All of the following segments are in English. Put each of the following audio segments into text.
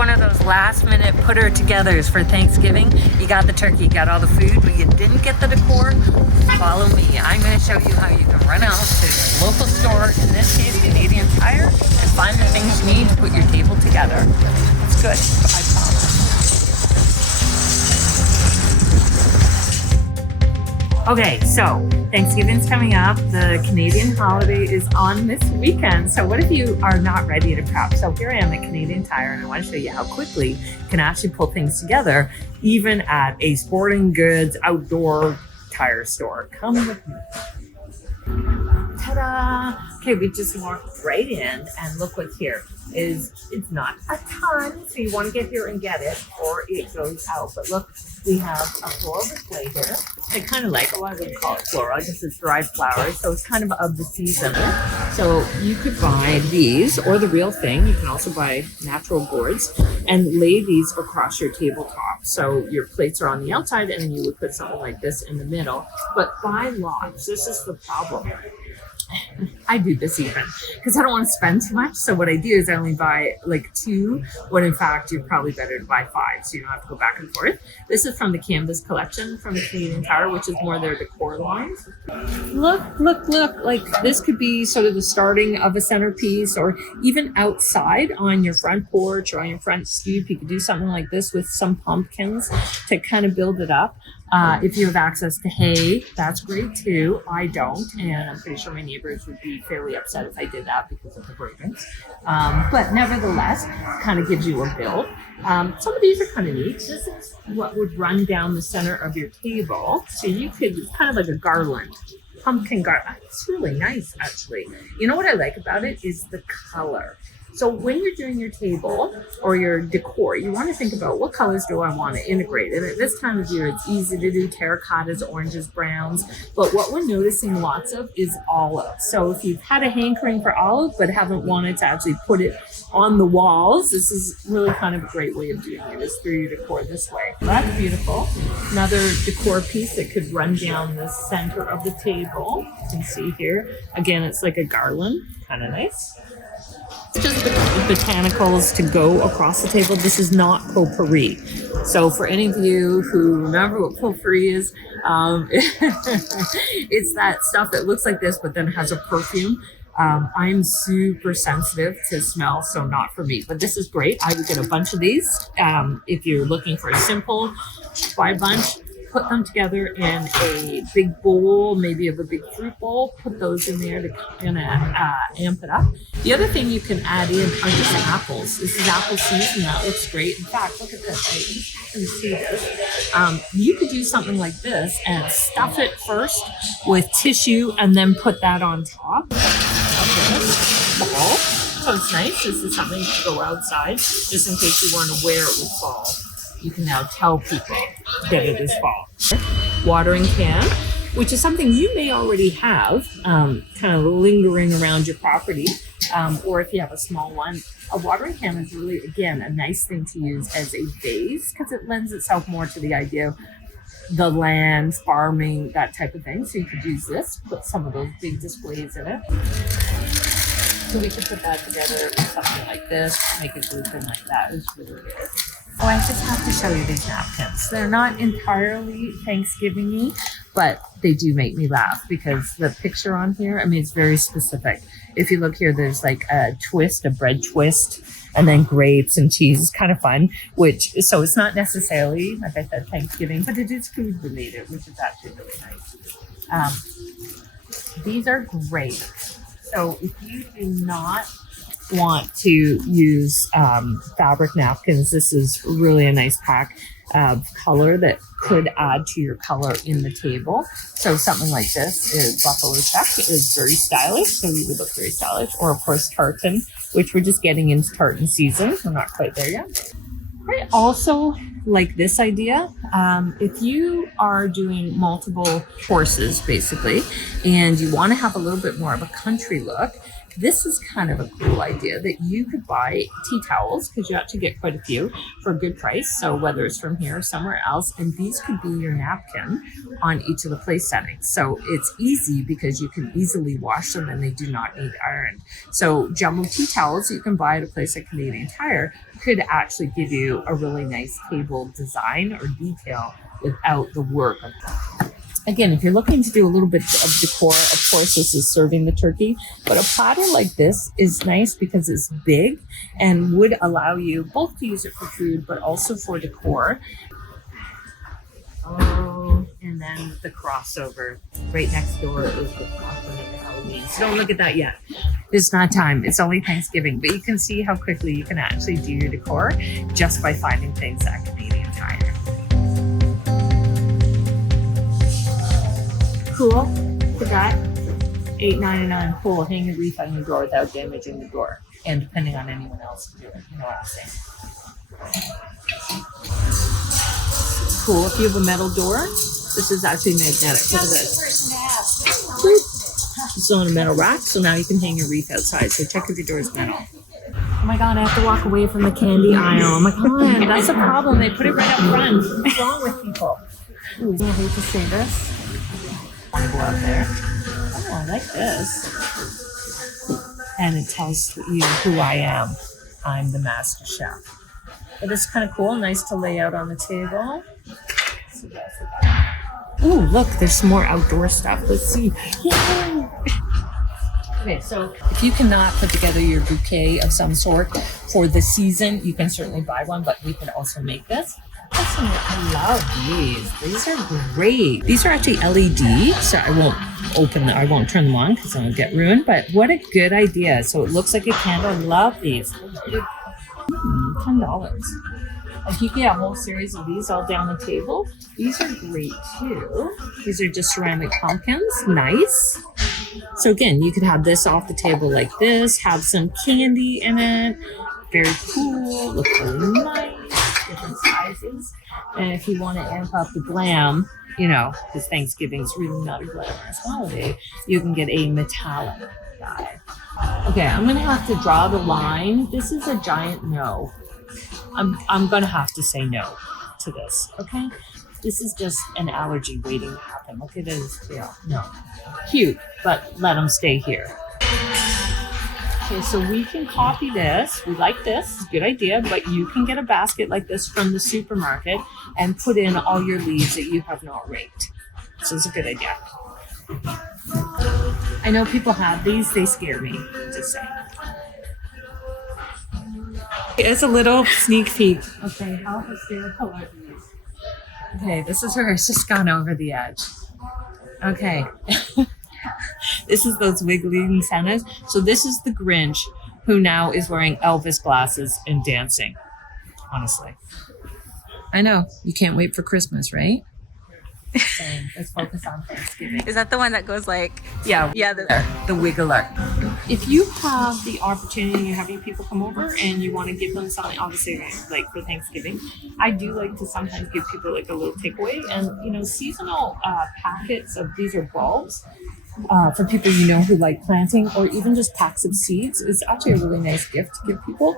one of those last minute put her togethers for Thanksgiving. You got the turkey, you got all the food, but you didn't get the decor. Follow me. I'm going to show you how you can run out to the local store, in this case Canadian Tire, and find the things you need to put your table together. It's good, I promise. Okay, so Thanksgiving's coming up. The Canadian holiday is on this weekend. So what if you are not ready to prep? So here I am at Canadian Tire, and I want to show you how quickly you can actually pull things together, even at a sporting goods outdoor tire store. Come with me. Ta-da! Okay, we just walked right in, and look what's here. It's not a ton, so you want to get here and get it, or it goes out. But look, we have a floral display here. I kind of like, I wouldn't call it floral, I guess it's dried flowers, so it's kind of the season. So you could buy these, or the real thing. You can also buy natural boards and lay these across your tabletop. So your plates are on the outside, and then you would put something like this in the middle. But buy lots. This is the problem. I do this even because I don't want to spend too much. So what I do is I only buy like 2, when in fact you're probably better to buy 5, so you don't have to go back and forth. This is from the Canvas collection from the Canadian Tire, which is more their decor lines. Look, like this could be sort of the starting of a centerpiece, or even outside on your front porch or on your front stoop. You could do something like this with some pumpkins to kind of build it up. If you have access to hay, that's great too. I don't, and I'm pretty sure my neighbors would be fairly upset if I did that because of the fragrance. But nevertheless, kind of gives you a build. Some of these are kind of neat. This is what would run down the center of your table. So you could, it's kind of like a garland, pumpkin garland. It's really nice, actually. You know what I like about it is the color. So when you're doing your table or your decor, you want to think about what colors do I want to integrate. And at this time of year, it's easy to do terracottas, oranges, browns. But what we're noticing lots of is olive. So if you've had a hankering for olive but haven't wanted to actually put it on the walls, this is really kind of a great way of doing it, is through your decor this way. That's beautiful. Another decor piece that could run down the center of the table. You can see here. Again, it's like a garland. Kind of nice. It's just the botanicals to go across the table. This is not potpourri. So for any of you who remember what potpourri is, it's that stuff that looks like this but then has a perfume. I'm super sensitive to smell, so not for me. But this is great. I would get a bunch of these. If you're looking for a simple, buy a bunch. Put them together in a big bowl, maybe of a big fruit bowl. Put those in there to kind of amp it up. The other thing you can add in are just apples. This is apple season. That looks great. In fact, look at this. I just happen to see this. You could do something like this and stuff it first with tissue and then put that on top of this ball. So it's nice. This is something to go outside just in case you weren't aware it would fall. You can now tell people that it is fall. Watering can, which is something you may already have kind of lingering around your property, or if you have a small one. A watering can is really, again, a nice thing to use as a vase because it lends itself more to the idea of the land, farming, that type of thing. So you could use this, put some of those big displays in it. So we could put that together with something like this, make a grouping like that. It's really good. Oh, I just have to show you these napkins. They're not entirely Thanksgiving-y, but they do make me laugh because the picture on here, I mean, it's very specific. If you look here, there's like a twist, a bread twist, and then grapes and cheese. It's kind of fun, so it's not necessarily, like I said, Thanksgiving, but it is food related, which is actually really nice. These are great. So if you do not want to use fabric napkins, this is really a nice pack of color that could add to your color in the table. So something like this is buffalo check. It is very stylish, so you would look very stylish. Or of course tartan, which we're just getting into tartan season. We're not quite there yet. I also like this idea. If you are doing multiple courses basically, and you want to have a little bit more of a country look, This is kind of a cool idea that you could buy tea towels, because you actually get quite a few for a good price. So whether it's from here or somewhere else, and these could be your napkin on each of the place settings. So it's easy because you can easily wash them and they do not need iron. So jumbo tea towels you can buy at a place like Canadian Tire could actually give you a really nice table design or detail without the work of that. Again, if you're looking to do a little bit of decor, of course, this is serving the turkey, but a platter like this is nice because it's big and would allow you both to use it for food, but also for decor. Oh, and then the crossover right next door is the crossover Halloween. So don't look at that yet. It's not time. It's only Thanksgiving, but you can see how quickly you can actually do your decor just by finding things at Canadian Tire. Cool. For that, $8.99. Cool. Hang a wreath on your door without damaging the door, and depending on anyone else to do it. You know what I'm saying? Cool. If you have a metal door, this is actually magnetic. Look at this. It's on a metal rack, so now you can hang your wreath outside. So check if your door is metal. Oh my God, I have to walk away from the candy aisle. Oh my God, that's a problem. They put it right up front. What's wrong with people? Ooh, I hate to say this. I want to go out there. Oh, I like this. And it tells you who I am. I'm the master chef. But it's kind of cool. Nice to lay out on the table. Ooh, look, there's some more outdoor stuff. Let's see. Yay! Okay, so if you cannot put together your bouquet of some sort for the season, you can certainly buy one, but we can also make this. Awesome. I love these. These are great. These are actually LED, so I won't turn them on because they'll get ruined, but what a good idea. So it looks like a candle. I love these. $10. If you get a whole series of these all down the table, these are great too. These are just ceramic pumpkins. Nice. So again, you could have this off the table like this, have some candy in it. Very cool. Looks really nice. Different sizes. And if you want to amp up the glam, you know, because Thanksgiving's really not a glamorous holiday, you can get a metallic guy. Okay, I'm going to have to draw the line. This is a giant no. I'm going to have to say no to this, okay? This is just an allergy waiting to happen. Look at his tail. No. Cute, but let him stay here. Okay, so we can copy this. We like this. It's a good idea, but you can get a basket like this from the supermarket and put in all your leaves that you have not raked. So it's a good idea. I know people have these. They scare me, just saying. It's a little sneak peek. Okay, how hysterical are these? Okay, this is where it's just gone over the edge. Okay. This is those wiggling Santas. So this is the Grinch who now is wearing Elvis glasses and dancing. Honestly. I know. You can't wait for Christmas, right? Okay, let's focus on Thanksgiving. Is that the one that goes like... Yeah, the wiggler. If you have the opportunity, you're having people come over and you want to give them something, obviously like for Thanksgiving, I do like to sometimes give people like a little takeaway. And, you know, seasonal packets of these are bulbs. For people you know who like planting, or even just packs of seeds, is actually a really nice gift to give people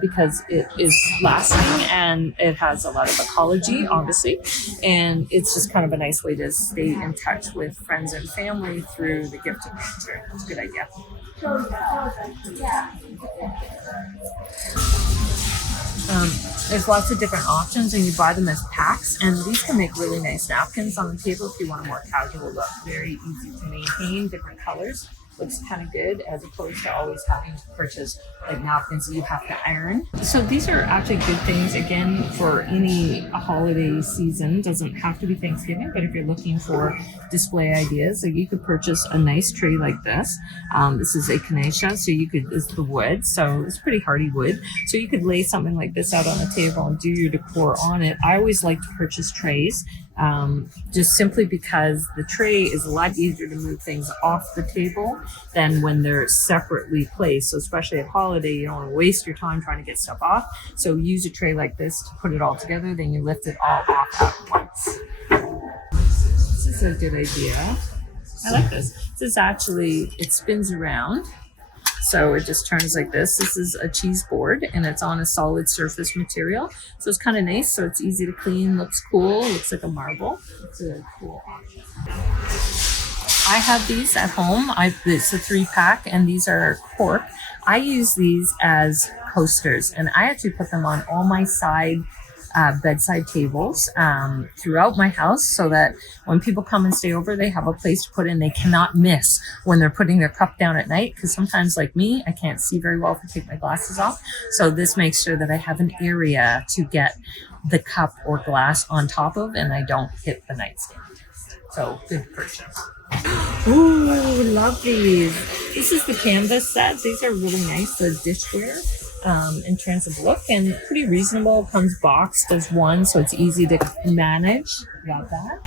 because it is lasting and it has a lot of ecology, obviously, and it's just kind of a nice way to stay in touch with friends and family through the gift of nature. It's a good idea. There's lots of different options and you buy them as packs, and these can make really nice napkins on the table if you want a more casual look. Very easy to maintain, different colors. Looks kind of good as opposed to always having to purchase like napkins that you have to iron. So these are actually good things, again, for any holiday season. Doesn't have to be Thanksgiving, but if you're looking for display ideas, like you could purchase a nice tray like this. This is echinacea, so it's the wood, so it's pretty hardy wood. So you could lay something like this out on the table and do your decor on it. I always like to purchase trays. Just simply because the tray is a lot easier to move things off the table than when they're separately placed. So especially at holiday, you don't want to waste your time trying to get stuff off. So use a tray like this to put it all together, then you lift it all off at once. This is a good idea. I like this. This is actually, it spins around So it just turns like this. This is a cheese board and it's on a solid surface material. So it's kind of nice. So it's easy to clean, looks cool, looks like a marble. It's a cool option. I have these at home. It's a 3-pack and these are cork. I use these as coasters and I actually put them on all my bedside tables throughout my house so that when people come and stay over, they have a place to put in. They cannot miss when they're putting their cup down at night because sometimes, like me, I can't see very well if I take my glasses off. So this makes sure that I have an area to get the cup or glass on top of and I don't hit the nightstand. So good purchase. Ooh, love these. This is the canvas set. These are really nice, the dishware. In terms of look and pretty reasonable. Comes boxed as one, so it's easy to manage. Love that.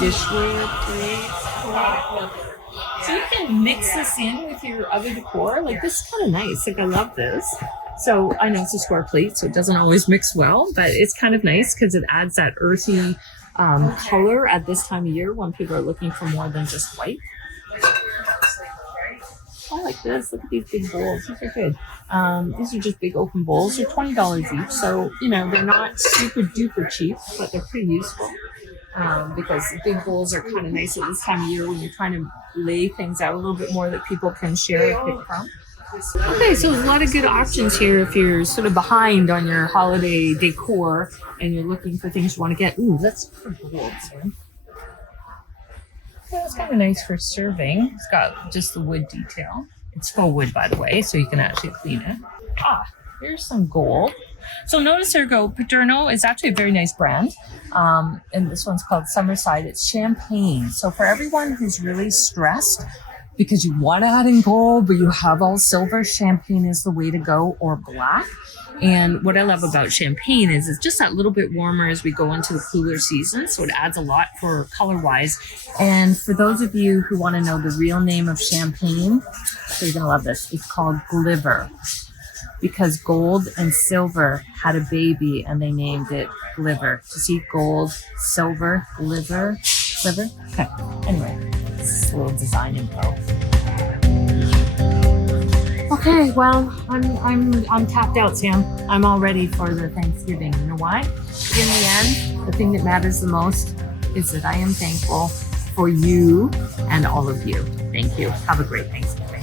Dishware plate. So you can mix this in with your other decor. Like this is kind of nice. Like I love this. So I know it's a square plate, so it doesn't always mix well, but it's kind of nice because it adds that earthy color at this time of year when people are looking for more than just white. I like this. Look at these big bowls. These are good. These are just big open bowls. They're $20 each. So, you know, they're not super duper cheap, but they're pretty useful. Because big bowls are kind of nice at this time of year when you're trying to lay things out a little bit more that people can share or pick from. Okay, so there's a lot of good options here if you're sort of behind on your holiday decor and you're looking for things you want to get. Ooh, that's for gold. Yeah, it's kind of nice for serving. It's got just the wood detail. It's faux wood, by the way, so you can actually clean it. Here's some gold. So notice there go, Paterno is actually a very nice brand. And this one's called Summerside. It's champagne. So for everyone who's really stressed because you want to add in gold, but you have all silver, champagne is the way to go, or black. And what I love about champagne is it's just that little bit warmer as we go into the cooler season. So it adds a lot for color-wise. And for those of you who want to know the real name of champagne, so you're going to love this. It's called Gliver because gold and silver had a baby and they named it Gliver. To see gold, silver, gliver. Okay. Anyway, it's a little design info. Okay, well, I'm tapped out, Sam. I'm all ready for the Thanksgiving. You know why? In the end, the thing that matters the most is that I am thankful for you and all of you. Thank you. Have a great Thanksgiving.